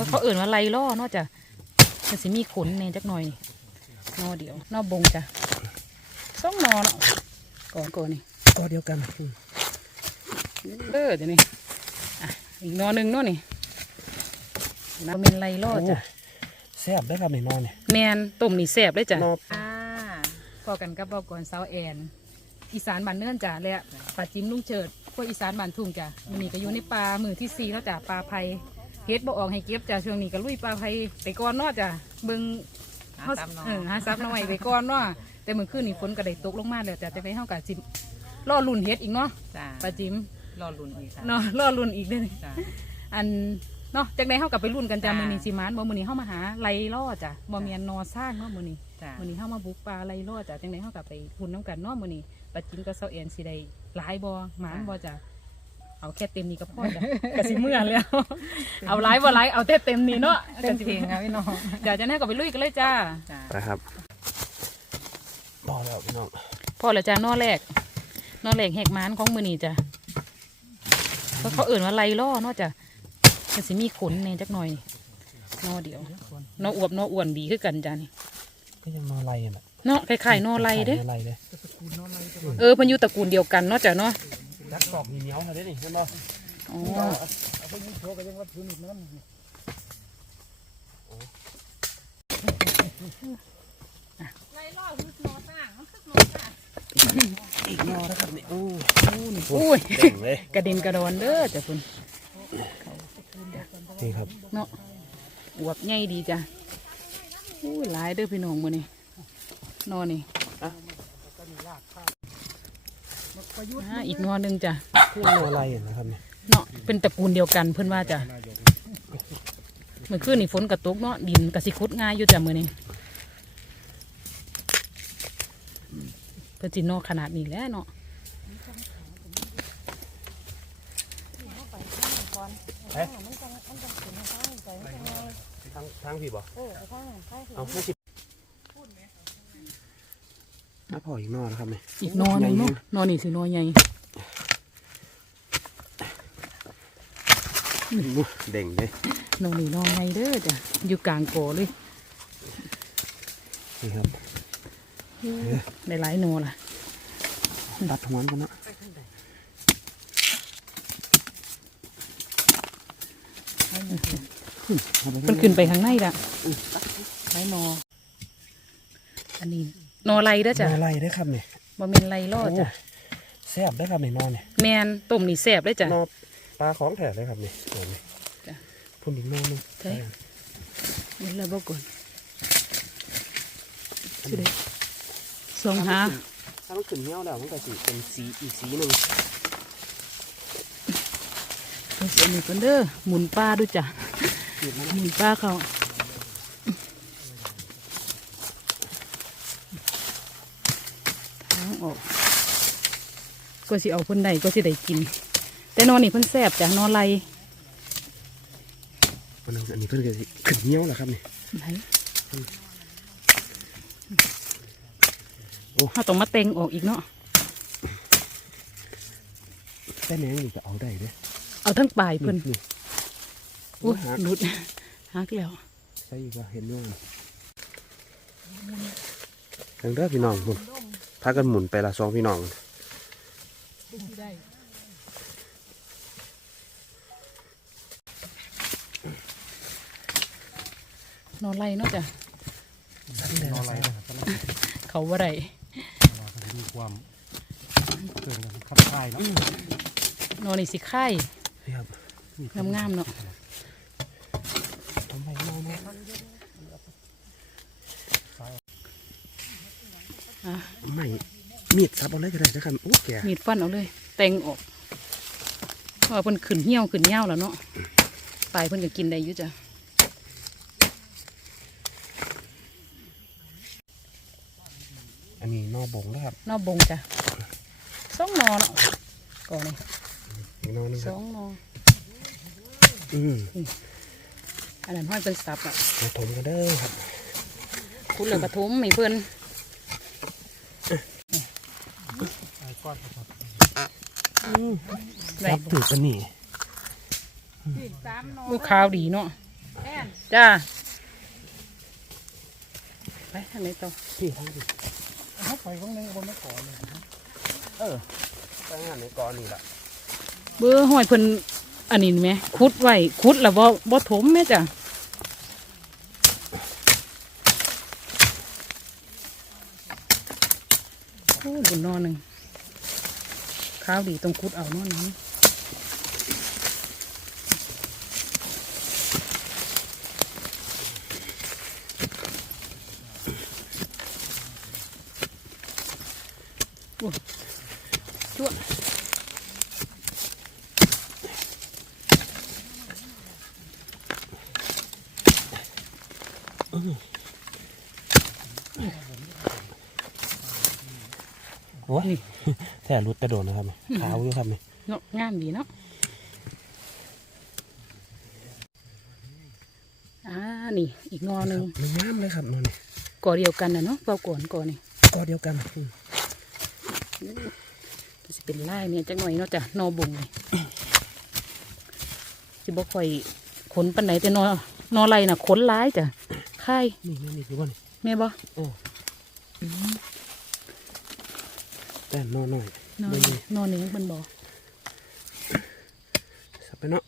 เขาเขาเอื่นว่าไลล่อเนอกจากมันสิมีขนแน่จักหน่อยนอเดียวนอบงจ้ะสองนอเนาะก่อนก่อนนี่ก็เดียวกันอืมเออเดี๋ยวนี้อะอีกนอหนึ่งเนาะนี่น้ำเมนไลล่อจ้ะแซ่บได้อครับนี่นอนเนี่ยแมนต้มนี่แซ่บเลยจ้ะนออ่าพอกันกับบอกก่อนสาวแอนอีสานบ้านเนื่อนจ้ะและปลาจิ้มลุงเจิดพวกอีสานบ้านทุ่งจ้ะมันนี่ก็อยู่ในปลามือที่สี่แล้วจ้ะปลาไผ่เฮ็ดบ่ออกให้เก็บจ้ะช่วงนี้ก็ลุยปลาไผ่ไปก่อนเนาะจ้ะเบิ่งหาซับเนาะเออหาซับหน่อยไปก่อนเนาะแต่มื้อคืนนี่ฝนก็ได้ตกลงมาแล้วจ้ะแต่ไปเฮาก็สิรอลุ่นเฮ็ดอีกเนาะจ้าปลาจิ้มรอลุ้นอีกค่ะเนาะรอลุ่นอีกเด้อนี่จ้า อันเนาะจากใดเฮาก็ไปรุ่นกันจ้ะจ้ะ มื้อนี้สิมานบ่มื้อนี้เฮามาหาไล่ล่อจ้ะบ่แม่นนอสร้างเนาะมื้อนี้ จ้ามื้อนี้เฮามาบุกป่าไล่ล่อจ้ะจังไดเฮาก็ไปหุ่นน้ำกันเนาะมื้อนี้ปาจินก็เซาเอ็นสิได้หลายบ่หมานบ่จ้ะ เอาแค่เต็มนี้ก็พอจ้ะก็สิเมื่อแล้ว เอาหลายบ่หลายเอาแต่เต็มนี้เนาะเต็มเพลงครับพี่น้องเดี๋ยวจะแน่ก็ไปลุยกันเลยจ้าจ้านะครับพอแล้วพี่น้องพอแล้วจ้านอแรกนอแรกแหกหมานของมื้อนี้จ้ะเพราะเขาเอิ่นว่าไล่ล่อเนาะจ้ะมันสิมีขนแน่จักหน่อยนอเดียวนออวบนออ้วนดีคือกันจ้ะนี่ก็ยังนอไรอะเนาะคล้ายๆนอไล่เด้นอไรเลยเออเพิ่นอยู่ตระกูลเดียวกันเนาะจ้ะเนาะ รักกรอบเหนียวๆเขาได้นี่เห็นบ่อ๋ออีกนอนะครับนี่โอ้อุ้ยเก่งเลยกระเด็นกระดอนเด้อจ้ะคุณนี่ครับเนาะอวบใหญ่ดีจ้ะอุ้ยหลายเด้อพี่น้องมื้อนี้นอน นี่อ่าอีกนอหนึงจ้ะคือนอไรอะนะครับนี่เนาะเป็นตระกูลเดียวกันเพิ่นว่าจ้ะเมื่อคืนนี่ฝนกระตกเนาะดินกระสิคุดง่ายอยู่จ้ะมื้อนี้เพิ่นสินอขนาดนี้แหล้วเนาะเอ๊ะ ทางทางพี่บ่เอาไม่สิ น้าพออีกนอนะครับนี่อีกนอหนึงเนาะนอนี่สินอใหญ่เด่งเลยนอนี่นอใหญ่เด้อจ้ะอยู่กลางโกอเลยนี่ครับได้หลายนอล่ะตัดหัวกันเนาะเอาไปมันขึ้นไปข้างในละหลายนออันนี้ นอไรเด้อจ้ะนอไรได้อครับนี่บ่แมนไรล่อจ้ะแซ่บได้อครับนี่นอเนี่ยแมนต้มนี่แซ่บเลยจ้ะนอปลาของแถมเลยครับนี่โอ้ยจ้ะพุ่นอีกนอหนึงใช่เดี๋ยวเราบอกก่อนสิเด้สองหาถ้ามันขึ้นเงี้ยวแล้วมันก็สีเป็นสีอีกสีหนึ่งเอาเสียนี่ก่อนเด้อหมุนป้าด้วยจ้ะหยิบมันหมุนป้าเขาทางออก ก็สิเอาเพิ่นได้ก็สิได้กิน แต่นอนนี่เพิ่นแซ่บจ้ะนอนไรมันอันนี้เพิ่นก็สิขึ้นเงี้ยวแล้วครับนี่ไหนเขาต้องมาเต็งออกอีกเนาะแต่แหนงนี่ก็เอาได้เด้อเอาทั้งปลายเพิ่นนี่อุ้ยหักหลุดหักแล้วใช่ก็เห็นว่าทางเด้อพี่น้องพุ่นพากันหมุนไปละสองพี่น้อง นอนไรเนาะจ้ะนอไรเขาว่าไรมีความเกินกันขับคายเนาะนอนนี่สิไข่นี่ครับงามๆเนาะ ทำไมนอนนะ อะ ไม่ มีดซับเอาเลยก็ได้นะครับโอ้แกมีดฟันเอาเลยเต็งออกเพราะว่าเพิ่นขึ้นเหี่ยวขึ้นเหี่ยวแล้วเนาะปลายเพิ่นก็กินได้อยู่จ้ะอันนี้นอบงนะครับนอกบงจ้ะสองนอเนาะก่อนนี่อีกนอหนึงสครับองนออืมอันนั้นห้อยเป็นสับอะมาถมกันเด้อครับคุณเหลือกระทุมให้เพิ่น ไอ้ก้อนครับ ได้ซับถือกันนี่ลูกขาวดีเนาะแอนจ้าไปทางไหนต่อพี่ทั้งพี่เขาไปข้างในบนไม่ขอเลยเออไปงานในกอนี่ล่ะเบอร์ห้อยเพิ่นอันนี้ไหมคุดไว้คุดแล้วบ่บ่ถมแม่จ้ะโอ้บุญนอนหนึ่ง ข้าวดีตรงคุดเอาน่นนี้โอ้ชั่ว ยแท้รุดแต่โดนนะครับขาวอยู่ครับนี่เนาะงามดีเนาะอ่านี่อีกงอหนึ่งมันงามเลยครับมันนี่ก่อเดียวกันนะเนาะเฝ้าก่อนก่อนี่กอเดียวกันอืมก็สิเป็นไล่เนี่ยจักหน่อยเนาะจ้ะนอบุงเลยสิบ่ค่อยขนปันไหนแต่นอนอไรน่ะขนร้ายจ้ะค่ายนี่แม่นี่คือว่านี่แม่บ่ แต่นอนหน่อยนอไม่มีนอนนี้มันบ่สับไปเนาะ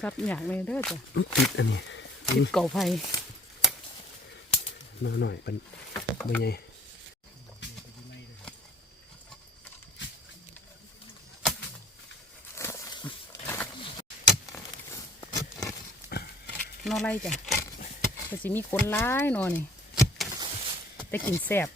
ซับอยากเลยเด้อจ้ะมันติดอันนี้ติดเก่าไฟนอนหน่อยเป็นใบใหญ่นอไรจ้ะ ก็สิมีขนร้ายนอนี่แต่กินแสบ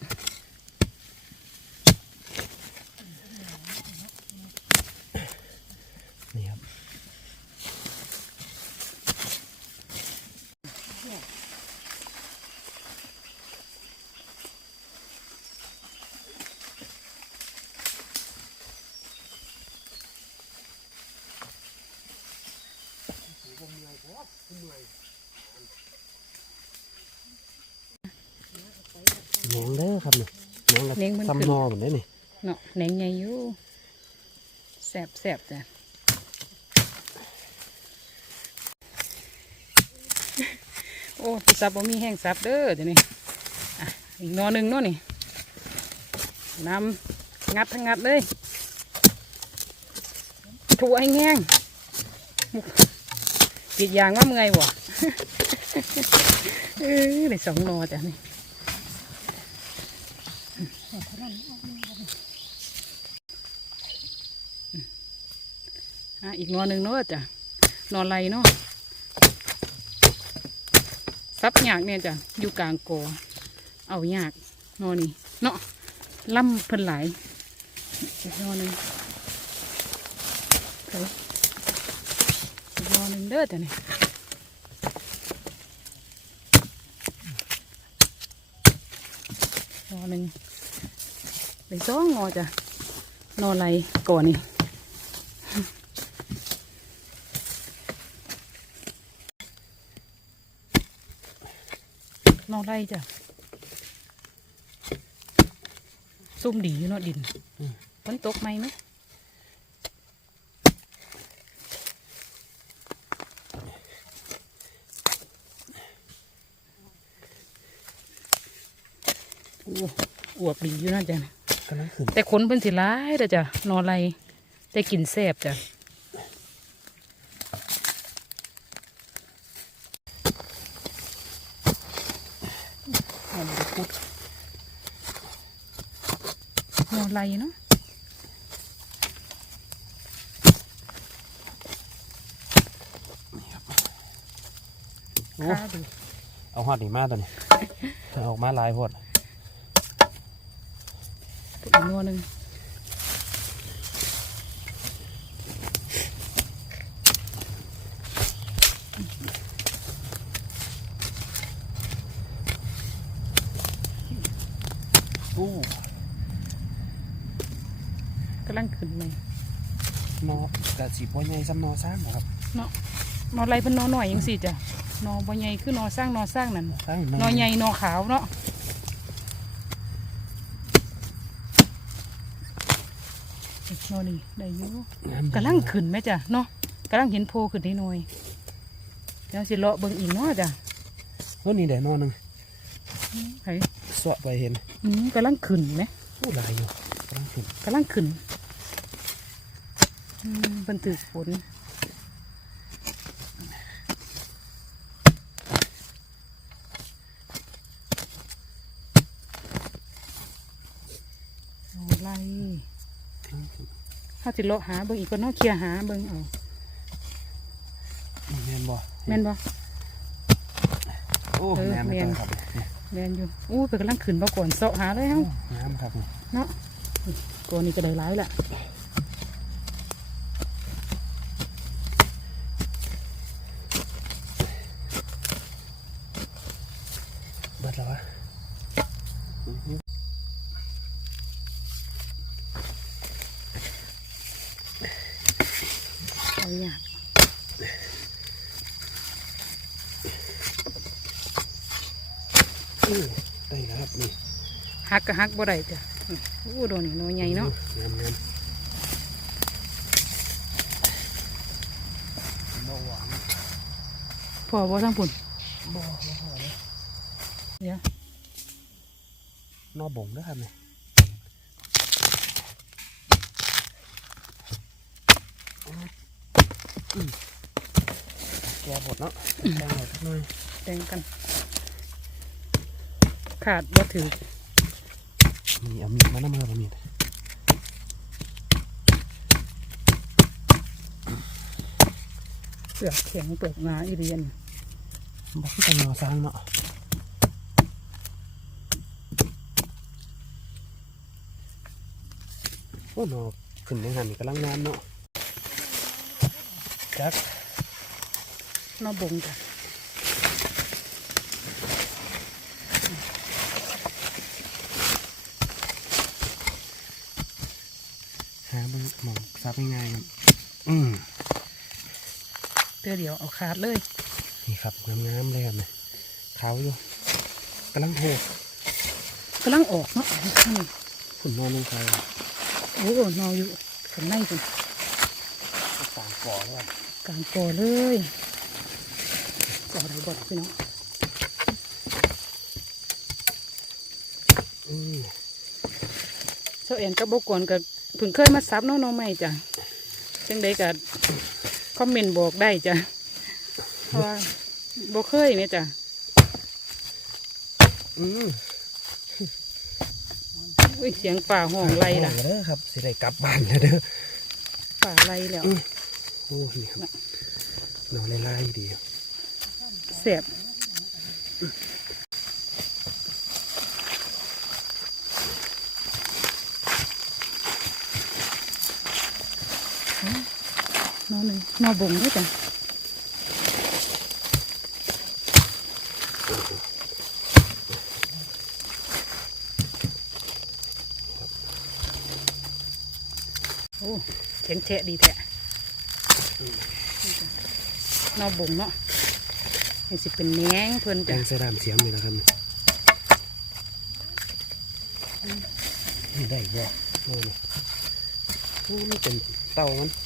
แหนงเด้อครับนี่แหนงกับแหนงมันขึ้น ซ้ำนอเหมือนได้นี่เนาะแหนงใหญ่อยู่แซ่บแซ่บจ้ะโอ้ผู้ซับบ่มีแห้งซับเด้อเดี๋ยวนี้อะอีกหนอหนึ่งเนาะนี่นำงัดทั้งงัดเลยถูให้แห้งปิดยางว่าเมื่อยบ่ เออได้สองหนอจ้ะนี่ อะอีกนอหนึ่งเนาะจ้ะนอนไรเนาะซับยากเนี่ยจ้ะอยู่กลางกอเอายากนอนนี่เนาะล่ำเพิ่นหลายอีกนอหนึ่งอีกนอหนึ่งเด้อจ้ะนี่นอหนึ่ง ไปสองอจ้ะหนอไรก่อนนี่นอได้จ้ะซุ่มดีอยู่เนาะดินฝนตกไหมไหมอ้วบดีอยู่เนาะจ้ะ กำลังขึ้นแต่ขนเป็นสิร้ายเด้อจ้ะนอนไรแต่กินแซ่บจ้ะเอาไปพุดนอนไรเนาะโอ้ข้าดูเอาหอดนี่มาตัวนี้ถ้าออกมาหลายโพดอีกนั วหนึ่งอู้กำลังขึ้นเลยนอกระสีบัวใหญ่ซ้ำนอซ้ำบ่ครับเนาะนอนไรเพิ่นนอนหน่อยยังสิจ้ะนอนบ่ใหญ่คือนอนสร้างนอนสร้างนั่นซ้ำนอนใหญ่นอนขาวเนาะ นออนี่ได้อยู่น้ำกำลังขึ้นไหมจ้ะเนาะกำลังเห็นโพขึ้นนิดหน่อยเดี๋ยวสิเลาะเบิ่งอีกเนาะจ้ะเฮ้ยนี่ได้นอนหนึงไห้สวะไปเห็นอืมกำลังขึ้นไหมโอ้หลายอยู่กำลังขึ้นกำลังขึ้นอืมเพิ่นถือฝนเอาไร กำลังขึ้น ถ้าสิเลาะหาเบิ่งอีกก็เนาะเคลียร์หาเบิ่งเอาแมนบ่แม่นบ่ โอ้เออแมนแมน ครับเนี่ยแม่นอยู่อู้เพิ่นกำลังขึ้นบ่ก่อนเสาะหาเลยเฮาน้ำครับนี่เนาะก่อนนี้ก็ได้หลายแหละ เบิดแล้ววะอื้อหือ เอาอยาก อื้อได้แล้วครับนี่ หักก็หักบ่ได้จ้ะอู้โดนนี่น้อยใหญ่เนาะงามงามพอบ่ทั้งพุ่นบ่บ่พอเลยเดี๋ยวนอบ่งเด้อครับนี่อืมแกหมดเนาะแกหมดสักหน่อยแต่งกัน ขาดบ่ถือ มีเอามีดมาน้ำมือเอามีดเปลือกแข็งเปลือกหนาอีเรียนบอกที่จะงอสร้างเนาะโอ้หนอขึ้นในหันนี่กำลังงามเนาะจักนอบงจ้ะาเบิ่งหมองซับง่ายๆครับอืมเตือเดียวเอาขาดเลย นี่ครับงามๆเลยครับเนี่ยขาวอยู่กำลังโหกกำลังออกเนาะนี่ขุนนอนลงไปโอ้นออยู่ข้างในพุ่นต่างก่อแล้วกลางก่อเลยก่อได้บ่พี่น้องอืมเจ้าเอ็นกับบกวนกับ เพิ่งเคยมาซับเน้องน้องใหม่จ้ะจังใดก็คอมเมนต์บอกได้จ้ะเพราะว่าบ่เคยเนี่ยจ้ะอืมอุ้ยเสียงป่าห้องไรล่ะเด้อครับสิได้กลับบ้านแล้วเด้อป่าไรแล้วโอ้นี่ครับนอนไล่ๆดีเสียบ อนหนึ่งนอบงด้วยจ้ะโอ้แข็งแฉะดีแท้นอบงเนาะนี่สิเป็นแหนงเพิ่นแกจ้ะงใส่ดามเสียมนี่นะครับนี่ได้บ่โอ้นี่โอ้มันเป็นเต่ามันอืม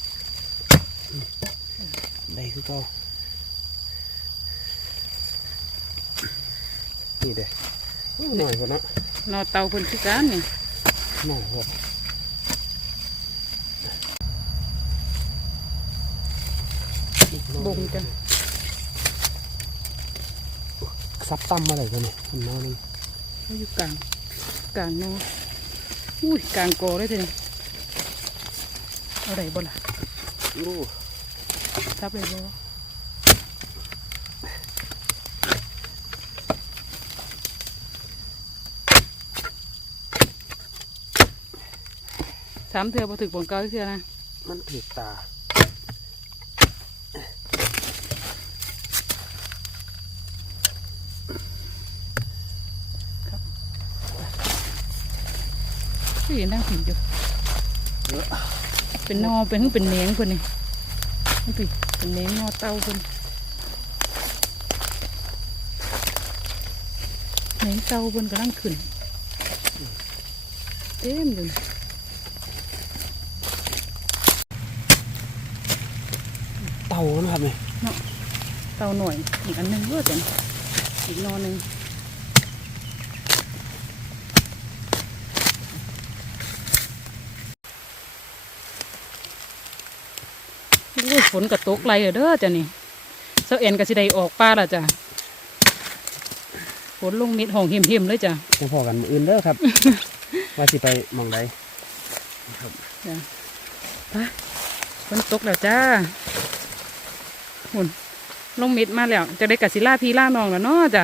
ได้คือเก่านี่เด้อโอ้หน่อยกว่าเนาะนอเตาเพิ่นคือกันนี่หน่อยกว่าบงจ้ะซับตั้มมาเลยกันนี่คุณน้องนี่เขาอยู่กลางกลางนออุ้ยกลางกอเลยเถอะเอาไรบ่ล่ะโอ้ ทับเลยบ่สามเถื่อบ่ถึกบนเก้าเถื่อนะ มันผิดตาที่เห็นนั่งผิวอยู่ เป็นนอเป็นเพิ่งเป็นแหนงเพิ่นนี่ นี่เป็นเน้นอเตาคนเน้นเตาคนกำลังขึ้น เต็มเลยเต่านะครับเนี่ยเตาหน่อยอีกอันนึงเยอะจังอีกนอนหนึ่ง อ้ยฝนกระตกไรเด้อจ้ะนี่เสาแอนก็สิได้ออกป่าและจ้ะฝนลงมิดห้องเหี่ยมๆเลยจ้ะจะพอกันมื้ออื่นเด้อครับ ว่าสิไปหมองใดจ้ะไปฝนตกแล้วจ้าหุ่นลงมิดมาแล้ว จะได้กัสิล่าพี่ล่าน้องแล้วเนาะจ้ะ